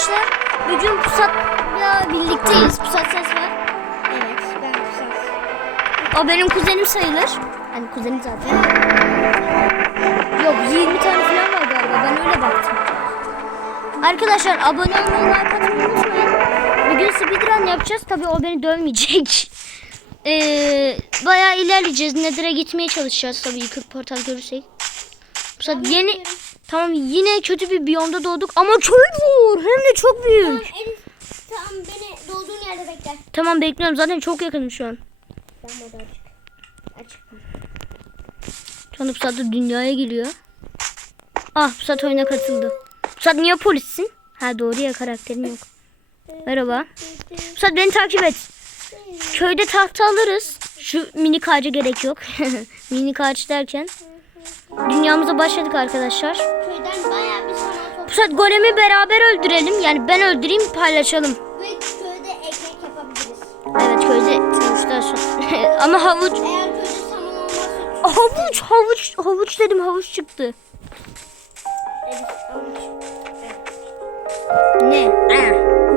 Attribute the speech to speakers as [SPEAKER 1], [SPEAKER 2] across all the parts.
[SPEAKER 1] arkadaşlar. Bugün Pusat'la birlikteyiz. Pusat ses var.
[SPEAKER 2] Evet ben Pusat.
[SPEAKER 1] O benim kuzenim sayılır. Hani kuzenim zaten. Yok 20 tane falan var galiba. Ben öyle baktım. Arkadaşlar abone olmayı, like atmayı unutmayın. Bugün speedrun yapacağız. Tabii o beni dövmeyecek. Ee, bayağı ilerleyeceğiz. Nether'a gitmeye çalışacağız tabii yıkık portal görürsek. Pusat yeni... Tamam yine kötü bir biyomda doğduk ama çöl var. Hem de çok
[SPEAKER 2] Tamam
[SPEAKER 1] büyük.
[SPEAKER 2] Elif tamam beni doğduğun yerde bekle.
[SPEAKER 1] Tamam bekliyorum zaten çok yakınım şu an.
[SPEAKER 2] Ben burada açık. Açık.
[SPEAKER 1] Pusat da dünyaya geliyor. Ah Pusat oyuna katıldı. Pusat niye polissin? Ha doğru ya karakterin yok. Merhaba. Pusat beni takip et. Köyde tahta alırız. Şu minik ağaca gerek yok. minik ağaç derken. Dünyamıza başladık arkadaşlar.
[SPEAKER 2] Köyden bayağı bir saman topladım.
[SPEAKER 1] Pusat golemi beraber öldürelim. Yani ben öldüreyim paylaşalım.
[SPEAKER 2] Ve köyde ekmek yapabiliriz.
[SPEAKER 1] Evet köyde sonuçta son. Ama havuç.
[SPEAKER 2] Eğer köyde saman olmazsa
[SPEAKER 1] Havuç havuç havuç dedim havuç çıktı.
[SPEAKER 2] Elif avuç.
[SPEAKER 1] Ne? Ah. Aa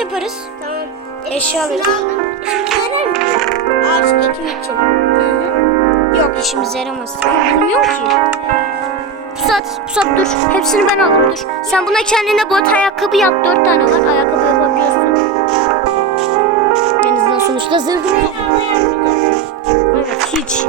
[SPEAKER 1] Takas yaparız.
[SPEAKER 2] Tamam.
[SPEAKER 1] Eşya
[SPEAKER 2] aldım. Şimdi yarar mı? Ağaç ekmek için.
[SPEAKER 1] Yok işimize yaramaz. Bilmiyorum ki. Pusat, pusat dur. Hepsini ben aldım dur. Sen buna kendine bot ayakkabı yap. Dört tane var. Ayakkabı yapabiliyorsun. En azından sonuçta zırhını yap. Evet hiç.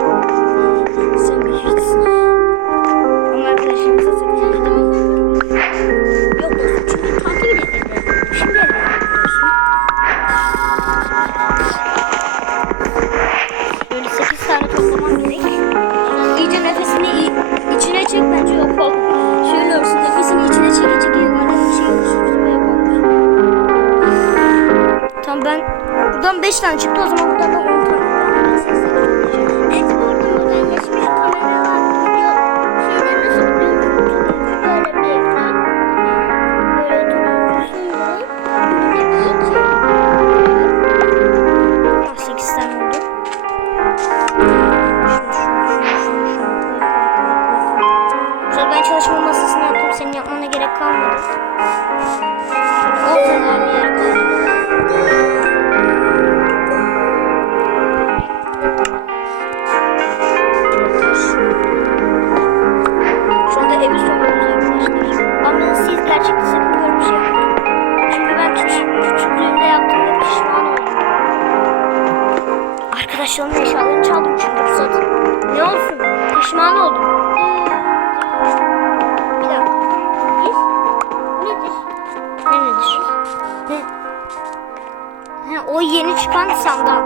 [SPEAKER 1] Yeni çıkan sandal.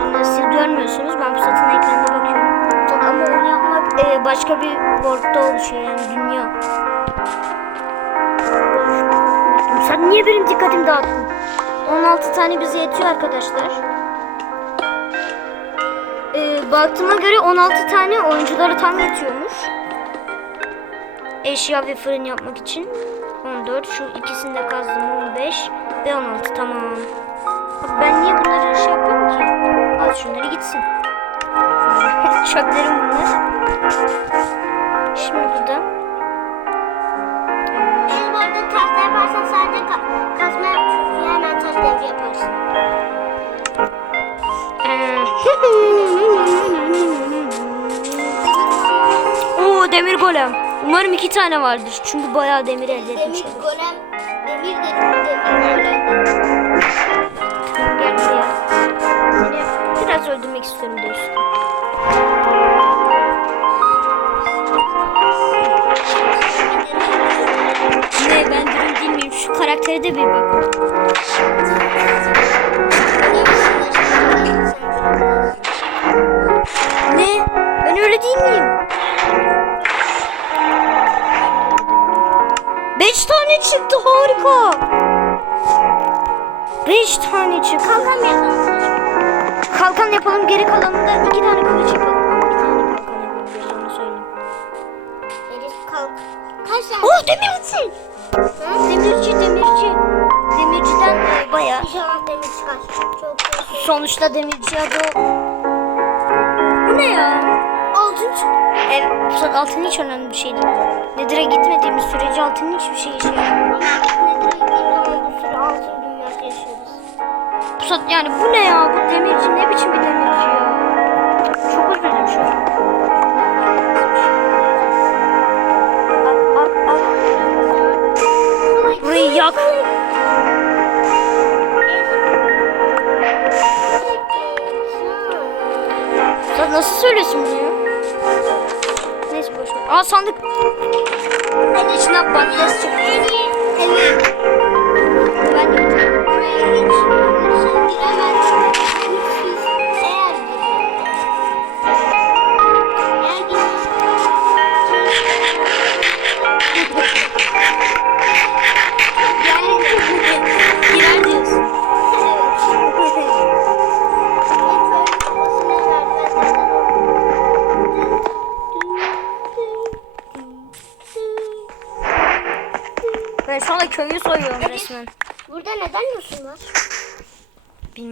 [SPEAKER 1] Onu siz görmüyorsunuz. Ben bu satın ekranına bakıyorum. Ama onu yapmak e, başka bir world'da oluşuyor yani dünya. Sen niye benim dikkatimi dağıttın? 16 tane bize yetiyor arkadaşlar. E, baktığıma göre 16 tane oyunculara tam yetiyormuş. Eşya ve fırın yapmak için. 14. Şu ikisini de kazdım. 15 ve 16. Tamam. Şunları gitsin. Çöplerim bunlar. Şimdi burada.
[SPEAKER 2] Eğer bu arada tahta yaparsan sadece ka- kazma yap çünkü hemen taş devri yaparsın.
[SPEAKER 1] Oo demir golem. Umarım iki tane vardır. Çünkü bayağı demir elde etmişim.
[SPEAKER 2] golem, demir dedim, demir golem.
[SPEAKER 1] Gel istiyorum dostum. Ne ben değil miyim? Şu karaktere de bir bakın. Ne? Ben öyle değil miyim? Beş tane çıktı harika. Beş tane çıktı.
[SPEAKER 2] Kalkan mı yapalım?
[SPEAKER 1] Kalkan yapalım geri kalanında iki tane kılıç yapalım. Ama bir tane kalkan yapabiliriz onu söyleyeyim.
[SPEAKER 2] Elif kalk. Kaç tane?
[SPEAKER 1] Oh demirci. Demirci demirci. Demirciden e, bayağı.
[SPEAKER 2] İnşallah demir çıkar. Çok kötü.
[SPEAKER 1] Sonuçta demirci adı o. Bu ne ya?
[SPEAKER 2] Altın çıktı.
[SPEAKER 1] Evet, Pusat altın hiç önemli bir şey değil. Nedir'e gitmediğimiz sürece altın hiçbir şey işe yaramıyor.
[SPEAKER 2] Ama nedir gittiğim zaman bir sürü altın.
[SPEAKER 1] Pusat yani bu ne ya? Bu demirci ne biçim bir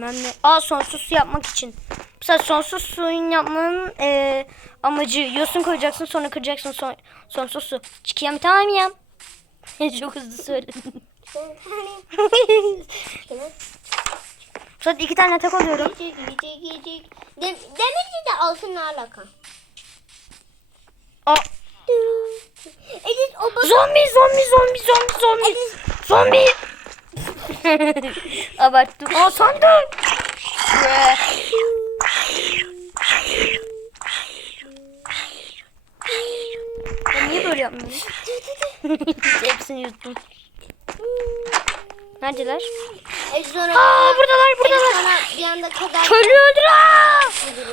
[SPEAKER 1] Bilmem ne. Aa sonsuz su yapmak için. Mesela sonsuz suyun yapmanın eee, amacı yosun koyacaksın sonra kıracaksın son, sonsuz su. Çıkayım tamam ya. Çok hızlı söyledim. Sonra iki tane yatak alıyorum.
[SPEAKER 2] Dem Demirci de altın alaka?
[SPEAKER 1] Aa, zombi zombi zombi zombi zombi. Zombi. Abarttım. Aa sandık. Ben niye böyle yapmıyorum? Hepsini yuttum. Neredeler?
[SPEAKER 2] Sonra,
[SPEAKER 1] Aa buradalar buradalar.
[SPEAKER 2] bir anda kadar.
[SPEAKER 1] Köylü öldür aa.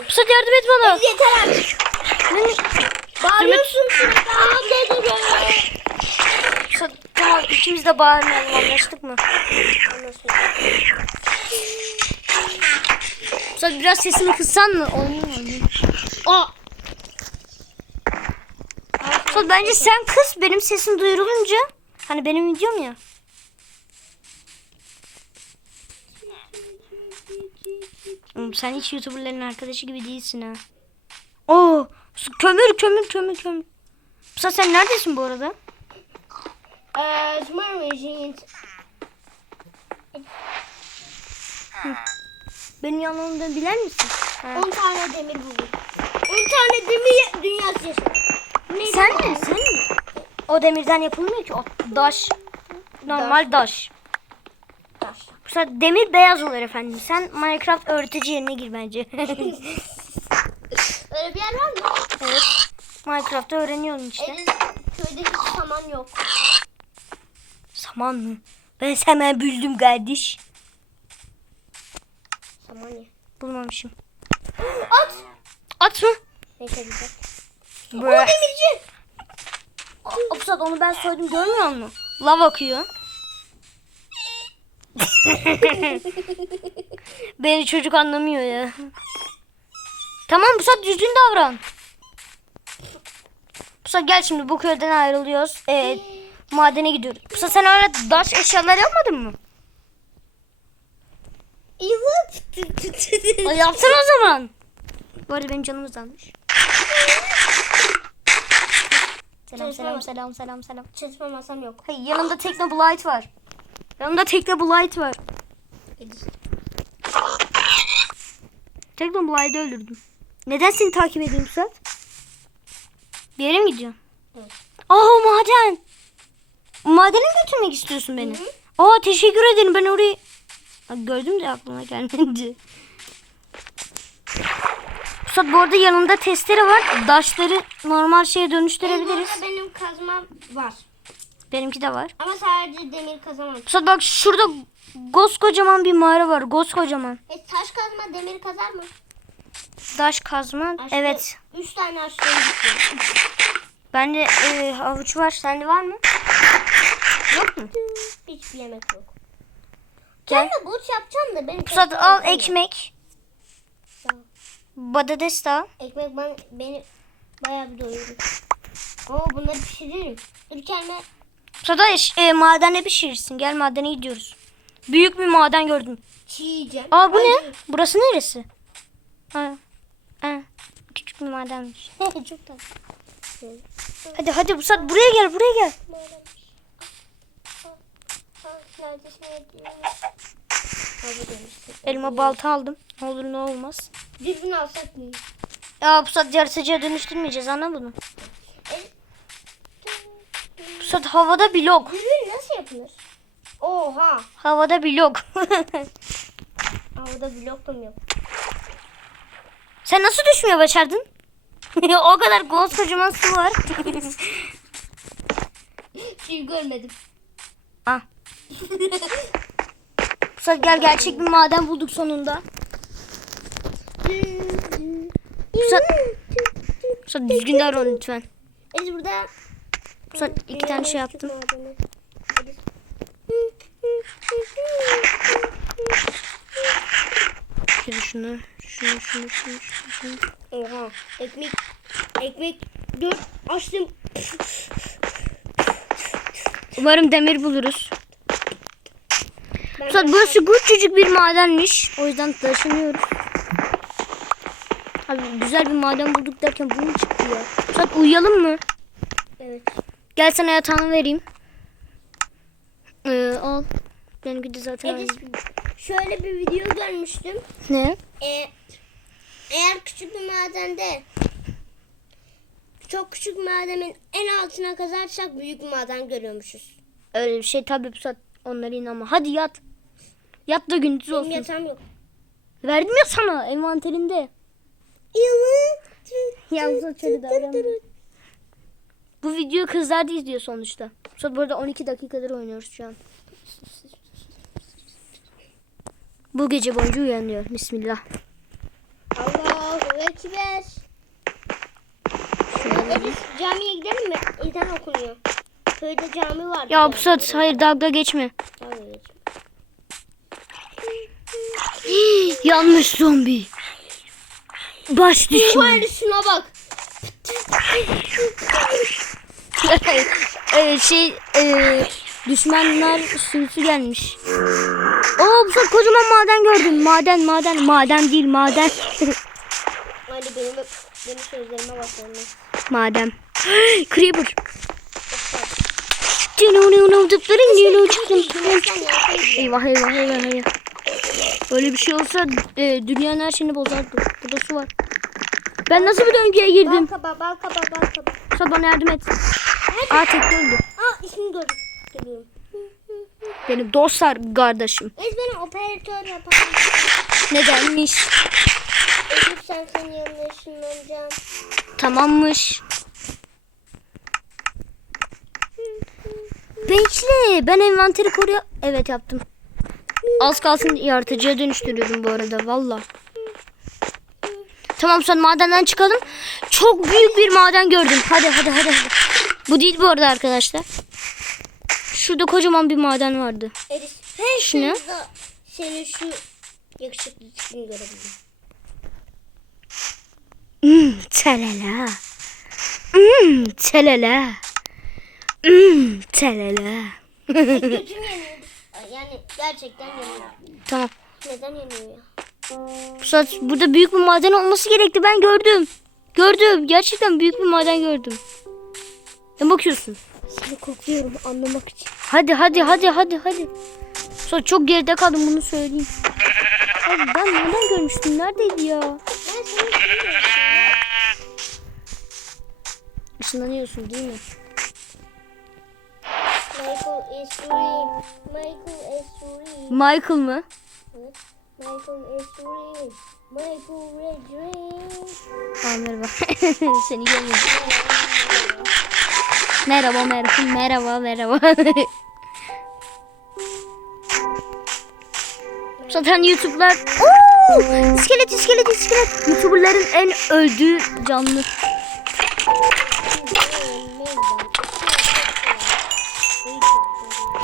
[SPEAKER 1] Pusat yardım et bana.
[SPEAKER 2] Yeter artık. Bağırıyorsun sürekli. Aa dedi böyle.
[SPEAKER 1] Pusat tamam ikimiz de bağırmayalım anlaştık mı? Pusat biraz sesini kıssan mı? Olmuyor mu? Aa. Bence sen kıs benim sesim duyurulunca. Hani benim videom ya. Sen hiç YouTuber'ların arkadaşı gibi değilsin ha. Oo, kömür kömür kömür kömür. Pusat sen neredesin bu arada?
[SPEAKER 2] Eee, Smurfing.
[SPEAKER 1] Benim yanımda biler misin? Ha.
[SPEAKER 2] 10 tane demir buldum. 10 tane demir dünyası. Ne
[SPEAKER 1] Sen mi? Sen mi? O demirden yapılmıyor ki. O daş. Normal daş.
[SPEAKER 2] Taş.
[SPEAKER 1] Mesela demir beyaz olur efendim. Sen Minecraft öğretici yerine gir bence.
[SPEAKER 2] Öyle bir yer var mı?
[SPEAKER 1] evet. Minecraft'ta öğreniyorsun işte.
[SPEAKER 2] Edis köyde hiç saman yok.
[SPEAKER 1] Saman mı? Ben hemen büldüm kardeş.
[SPEAKER 2] Saman ne?
[SPEAKER 1] Bulmamışım.
[SPEAKER 2] At.
[SPEAKER 1] At mı?
[SPEAKER 2] Neyse güzel.
[SPEAKER 1] Bre.
[SPEAKER 2] Demirci.
[SPEAKER 1] O Pusat onu ben soydum görmüyor musun? Lav akıyor. Beni çocuk anlamıyor ya. Tamam Pusat düzgün davran. Pusat gel şimdi bu köyden ayrılıyoruz. Ee, madene gidiyoruz. Pusat sen öyle daş eşyaları yapmadın mı? Ay, Yapsana o zaman. Bu arada benim canım azalmış. Selam selam selam selam selam.
[SPEAKER 2] Çalışma masam yok.
[SPEAKER 1] Hey yanımda Technoblite var. Yanımda Technoblite var.
[SPEAKER 2] Edis.
[SPEAKER 1] Technoblite'ı öldürdüm. Neden seni takip edeyim Pusat? Bir yere mi gidiyorsun?
[SPEAKER 2] Evet.
[SPEAKER 1] Aa maden. Madene götürmek istiyorsun beni? Aa teşekkür ederim ben orayı gördüm de aklıma gelmedi. Pusat bu arada yanında testere var. Daşları normal şeye dönüştürebiliriz.
[SPEAKER 2] Benim, benim kazmam var.
[SPEAKER 1] Benimki de var.
[SPEAKER 2] Ama sadece demir kazamam.
[SPEAKER 1] Pusat bak şurada koskocaman bir mağara var. Koskocaman.
[SPEAKER 2] E, taş kazma demir kazar mı?
[SPEAKER 1] Daş kazma.
[SPEAKER 2] Aşkı-
[SPEAKER 1] Evet.
[SPEAKER 2] Üç tane gitti.
[SPEAKER 1] Bende e, havuç var. Sende var mı? Yok mu?
[SPEAKER 2] Hiçbir yemek yok.
[SPEAKER 1] Gel.
[SPEAKER 2] Ben de burç yapacağım da benim
[SPEAKER 1] Pusat al
[SPEAKER 2] yok.
[SPEAKER 1] ekmek.
[SPEAKER 2] Tamam.
[SPEAKER 1] Patates de al.
[SPEAKER 2] Ekmek ben, beni bayağı bir doyurdu. Oo bunları pişiririm. Dur kendime
[SPEAKER 1] Sonra e, madene pişirirsin. Gel madene gidiyoruz. Büyük bir maden gördüm.
[SPEAKER 2] çiğyeceğim.
[SPEAKER 1] Aa bu ne?
[SPEAKER 2] Ay,
[SPEAKER 1] Burası neresi? Ha. Ha. Küçük bir madenmiş.
[SPEAKER 2] Çok tatlı.
[SPEAKER 1] Hadi hadi bu saat buraya gel buraya gel.
[SPEAKER 2] Mademmiş. Ah, ah, Neredesin? Neredesin? Hadi demiştim.
[SPEAKER 1] Elma balta aldım. Ne olur ne olmaz.
[SPEAKER 2] Dürbün alsak mı?
[SPEAKER 1] Ya bu saat yaratıcıya dönüştürmeyeceğiz anla bunu. Bu saat havada blok.
[SPEAKER 2] Dürbün nasıl yapılır? Oha.
[SPEAKER 1] Havada blok.
[SPEAKER 2] Havada blok da mı yok?
[SPEAKER 1] Sen nasıl düşmeye başardın? o kadar koskocaman su var.
[SPEAKER 2] Suyu görmedim.
[SPEAKER 1] ah. Bu saat gel gerçek bir maden bulduk sonunda. Bu saat düzgün davran lütfen.
[SPEAKER 2] Biz burada
[SPEAKER 1] Bu saat iki tane şey yaptım. Şöyle şunu, şunu, şunu, şunu, şunu, şunu.
[SPEAKER 2] Oha. Ekmek. Ekmek. Dört açtım.
[SPEAKER 1] Umarım demir buluruz. Saat burası küçücük bir madenmiş. O yüzden taşınıyoruz. Abi güzel bir maden bulduk derken bu mu çıktı ya? Bu saat uyuyalım mı?
[SPEAKER 2] Evet.
[SPEAKER 1] Gel sana yatağını vereyim. Ee, al. Benimki de zaten
[SPEAKER 2] Edis,
[SPEAKER 1] aynı.
[SPEAKER 2] şöyle bir video görmüştüm.
[SPEAKER 1] Ne?
[SPEAKER 2] Ee, eğer küçük bir madende çok küçük madenin en altına kazarsak büyük maden görüyormuşuz.
[SPEAKER 1] Öyle bir şey tabii bu saat onlara inanma. Hadi yat. Yat da gündüz
[SPEAKER 2] Benim
[SPEAKER 1] olsun.
[SPEAKER 2] yatağım yok.
[SPEAKER 1] Verdim ya sana envanterinde. Yalnız davranma. Bu videoyu kızlar da izliyor sonuçta. Sonra burada 12 dakikadır oynuyoruz şu an. Bu gece boyunca uyanıyor. Bismillah.
[SPEAKER 2] Allahu Ekber. Edis camiye gidelim mi? İzan okunuyor. Köyde cami var.
[SPEAKER 1] Ya bu saat hayır dalga geçme. Yanlış zombi. Baş düşman.
[SPEAKER 2] Şuna bak.
[SPEAKER 1] Ee, şey e, düşmanlar sürüsü gelmiş. Oo bu sefer kocaman maden gördüm. Maden maden maden değil maden.
[SPEAKER 2] Hadi benim, benim sözlerime bak anne.
[SPEAKER 1] maden. Creeper. Eyvah eyvah eyvah eyvah. Öyle bir şey olsa e, dünyanın her şeyini bozardı. Burada su var. Ben nasıl bir döngüye
[SPEAKER 2] Bal
[SPEAKER 1] girdim?
[SPEAKER 2] kaba, bal kaba, bal kaba.
[SPEAKER 1] Sen bana yardım et. Aa tekne öldü.
[SPEAKER 2] Aa ismini gördüm. Geliyorum.
[SPEAKER 1] Benim dostlar kardeşim.
[SPEAKER 2] Ez beni operatör yapalım.
[SPEAKER 1] Nedenmiş?
[SPEAKER 2] Ezip sen senin yanına ışınlanacağım.
[SPEAKER 1] Tamammış. Bekle. Ben envanteri koruya... Evet yaptım. Az kalsın yaratıcıya dönüştürüyorum bu arada. Valla. Tamam sen madenden çıkalım. Çok büyük bir maden gördüm. Hadi hadi hadi. hadi. Bu değil bu arada arkadaşlar. Şurada kocaman bir maden vardı.
[SPEAKER 2] Edis her
[SPEAKER 1] Şu ne?
[SPEAKER 2] sırada senin şu yakışıklı tipini görebilirim.
[SPEAKER 1] Hmm, telele. Hmm, telele. Hmm, telele.
[SPEAKER 2] Götüm yanıyor. Yani gerçekten yanıyor.
[SPEAKER 1] Tamam.
[SPEAKER 2] Neden yanıyor ya?
[SPEAKER 1] Bu saat burada büyük bir maden olması gerekti. Ben gördüm. Gördüm. Gerçekten büyük bir maden gördüm. Ne bakıyorsun?
[SPEAKER 2] Seni kokluyorum anlamak için.
[SPEAKER 1] Hadi hadi hadi hadi hadi. Sonra çok geride kaldım bunu söyleyeyim. Abi ben nereden görmüştüm? Neredeydi ya?
[SPEAKER 2] Ben seni.
[SPEAKER 1] Işınlanıyorsun değil mi?
[SPEAKER 2] Michael
[SPEAKER 1] mı?
[SPEAKER 2] Michael real. Michael.
[SPEAKER 1] Aa, merhaba. Seni görmedim. Merhaba merhaba merhaba merhaba. Zaten YouTube'lar Oo! iskelet iskelet iskelet. YouTuber'ların en öldüğü canlı.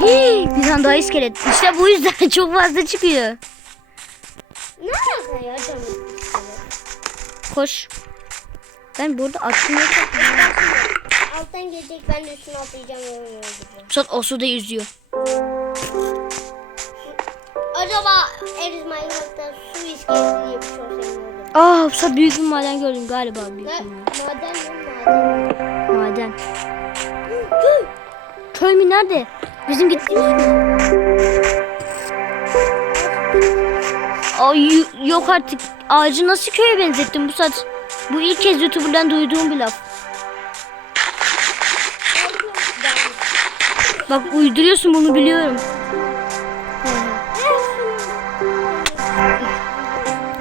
[SPEAKER 1] Hii, bir tane daha iskelet. İşte bu yüzden çok fazla çıkıyor.
[SPEAKER 2] Ne alaka ya canım?
[SPEAKER 1] Koş. Ben burada
[SPEAKER 2] Aa alttan gelecek ben de üstüne atlayacağım.
[SPEAKER 1] Pusat o suda yüzüyor.
[SPEAKER 2] Acaba Eriz Minecraft'ta su iskeleti diye bir şey olsaydı?
[SPEAKER 1] Aa Pusat büyük bir maden gördüm galiba büyük bir maden.
[SPEAKER 2] Maden mi? Maden.
[SPEAKER 1] Maden. Köy mü nerede? Bizim gittiğimiz mi? Ay yok artık. Ağacı nasıl köye benzettin bu saat? Bu ilk kez YouTuber'dan duyduğum bir laf. Bak uyduruyorsun bunu biliyorum.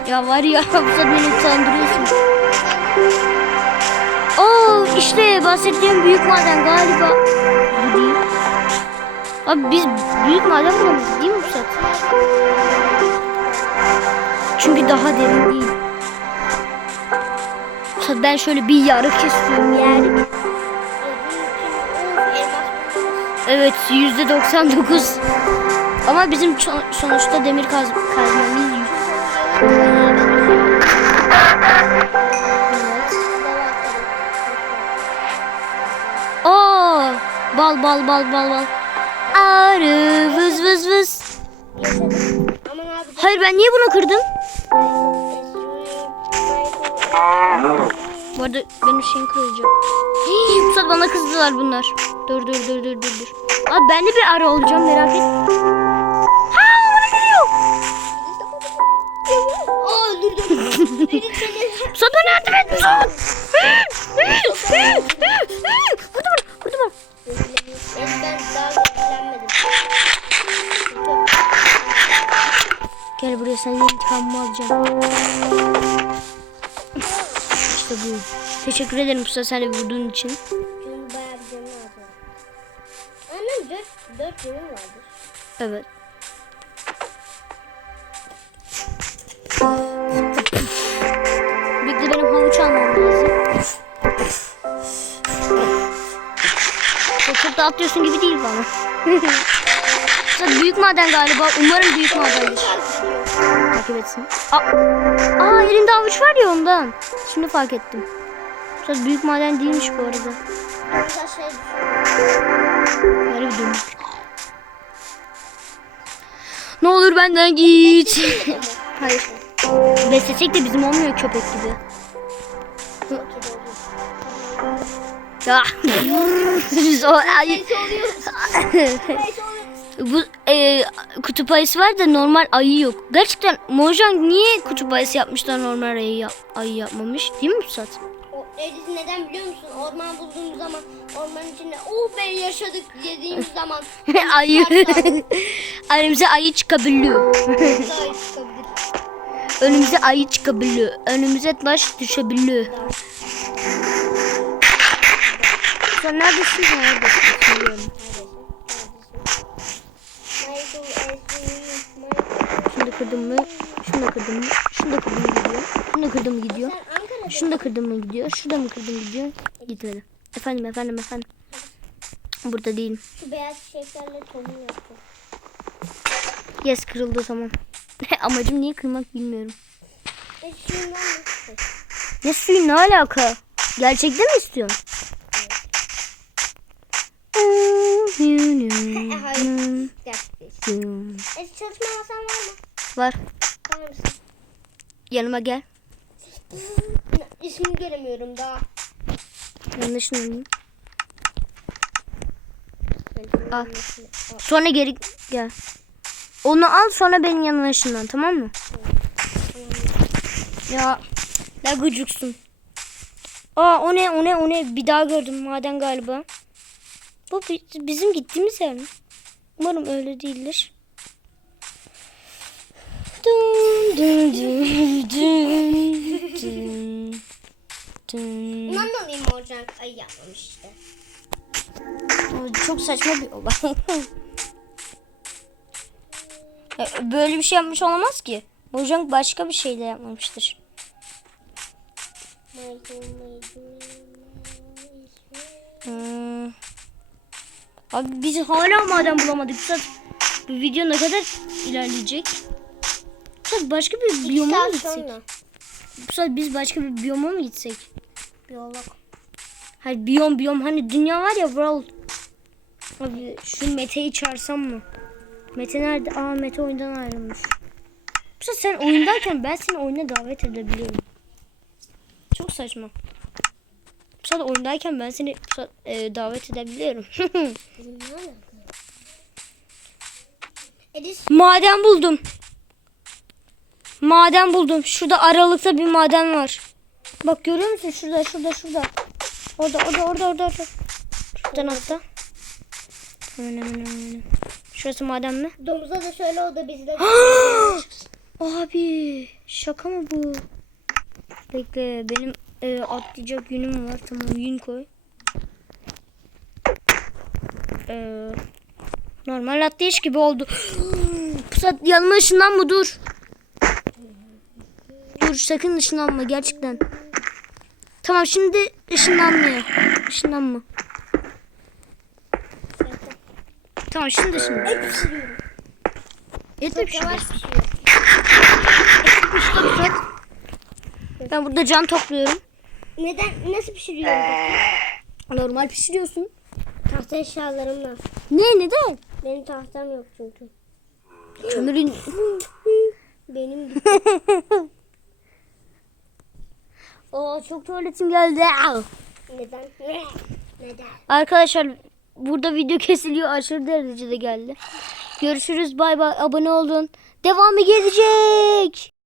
[SPEAKER 1] Ya var ya bu saat beni utandırıyorsun. Oo işte bahsettiğim büyük maden galiba. Bu değil. Abi biz büyük maden bulamadık değil mi bu saat? Çünkü daha derin değil. Bu saat ben şöyle bir yarık istiyorum yani. Evet yüzde 99. Ama bizim sonuçta demir kaz kazmamız bal bal bal bal bal. Arı vız vız vız. Hayır ben niye bunu kırdım? Bu arada benim şeyim kırılacak. Hii, Bu saat bana kızdılar bunlar. Dur dur dur dur dur dur. Abi ben de bir arı olacağım merak et. Ha bana geliyor.
[SPEAKER 2] Aa öldürdüm. Biri seni.
[SPEAKER 1] Saat bana yardım et. Saat. Sen intikamımı alacağım. İşte bu. Teşekkür ederim Pusa seni vurduğun için.
[SPEAKER 2] Çünkü bayağı bir canım vardı. Annem dört, dört canım vardır.
[SPEAKER 1] Evet. Bekle benim havuç almam lazım. Çok, da atlıyorsun gibi değil bana. Büyük maden galiba. Umarım büyük madendir. Takip etsin. Aa, aa elinde havuç var ya ondan. Şimdi fark ettim. Pusa büyük maden değilmiş bu arada.
[SPEAKER 2] Biraz düşüyorum.
[SPEAKER 1] Nereye bir dönüş. Ne olur benden git. Hayır. Beslesek de bizim olmuyor köpek gibi. Ya. Zor. Ay. Bu e, kutup ayısı var da normal ayı yok. Gerçekten Mojang niye kutup ayısı yapmışlar normal ayı, yap, ayı yapmamış? Değil mi Pusat?
[SPEAKER 2] Eriz neden biliyor musun? Orman bulduğumuz zaman ormanın içinde oh be yaşadık dediğimiz zaman
[SPEAKER 1] ayı. Önümüze ayı çıkabiliyor. Önümüze ayı çıkabiliyor. Önümüze taş düşebiliyor. Sen neredesin? Neredesin? Biliyorum.
[SPEAKER 2] Michael Ersin,
[SPEAKER 1] Şunu da kırdım mı? Şunu da kırdım mı? Şunu da kırdım gidiyor? Şunu da kırdım gidiyor? Şunu da kırdım mı gidiyor? Şurada mı kırdım gidiyor? Gitmedi. Efendim efendim efendim. Burada değilim.
[SPEAKER 2] şu beyaz çiçeklerle tohum yaptım.
[SPEAKER 1] Yes kırıldı tamam. Amacım niye kırmak bilmiyorum.
[SPEAKER 2] E mı?
[SPEAKER 1] Ne suyu ne alaka? Gerçekten mi istiyorsun?
[SPEAKER 2] E hayır. Gerçekten. E çalışma masan var mı?
[SPEAKER 1] Var.
[SPEAKER 2] Var mısın?
[SPEAKER 1] Yanıma gel.
[SPEAKER 2] İsmini göremiyorum daha.
[SPEAKER 1] Yanlış mı? Al. Sonra geri gel. Onu al sonra benim yanıma ışınlan tamam mı? Ya ne gıcıksın. Aa o ne o ne o ne bir daha gördüm maden galiba. Bu bi- bizim gittiğimiz yer mi? Umarım öyle değildir. Dun dun dun dun dun dun.
[SPEAKER 2] Bundan dolayı Morcan ayı yapmamış işte.
[SPEAKER 1] Çok saçma bir olay. Böyle bir şey yapmış olamaz ki. Mojang başka bir şeyle yapmamıştır. Hmm. Abi biz hala maden bulamadık. Bu video ne kadar ilerleyecek? Zaten başka bir biyoma mı gitsek?
[SPEAKER 2] sonra.
[SPEAKER 1] Bu sefer biz başka bir biyoma mı gitsek?
[SPEAKER 2] Biyolog.
[SPEAKER 1] Hayır biyom biyom hani dünya var ya world. Abi şu Mete'yi çağırsam mı? Mete nerede? Aa Mete oyundan ayrılmış. Mesela sen oyundayken ben seni oyuna davet edebiliyorum. Çok saçma. Mesela oyundayken ben seni e, davet edebiliyorum. Maden buldum. Maden buldum. Şurada aralıkta bir maden var. Bak görüyor musun? Şurada, şurada, şurada. Orada, orada, orada, orada. orada. Şuradan atla. Şurası maden mi?
[SPEAKER 2] domuza da söyle o da bizde.
[SPEAKER 1] Abi şaka mı bu? Bekle benim e, atlayacak yünüm var. Tamam yün koy. E, normal atlayış gibi oldu. Pusat yanıma ışınlanma dur. Dur sakın ışınlanma gerçekten. Tamam şimdi ışınlanmıyor. Işınlanma. Tamam şimdi ışınlan.
[SPEAKER 2] Et pişiriyorum.
[SPEAKER 1] Et mi pişiriyor?
[SPEAKER 2] Yavaş pişiyor.
[SPEAKER 1] İşte Pusat. Ben burada can topluyorum.
[SPEAKER 2] Neden? Nasıl pişiriyorum?
[SPEAKER 1] Normal pişiriyorsun.
[SPEAKER 2] Tahta eşyalarımla.
[SPEAKER 1] Ne neden?
[SPEAKER 2] Benim tahtam yok çünkü.
[SPEAKER 1] Kömürün
[SPEAKER 2] Benim
[SPEAKER 1] Oo çok tuvaletim geldi.
[SPEAKER 2] Neden? Neden?
[SPEAKER 1] Arkadaşlar burada video kesiliyor aşırı derecede geldi. Görüşürüz bay bay abone olun. Devamı gelecek.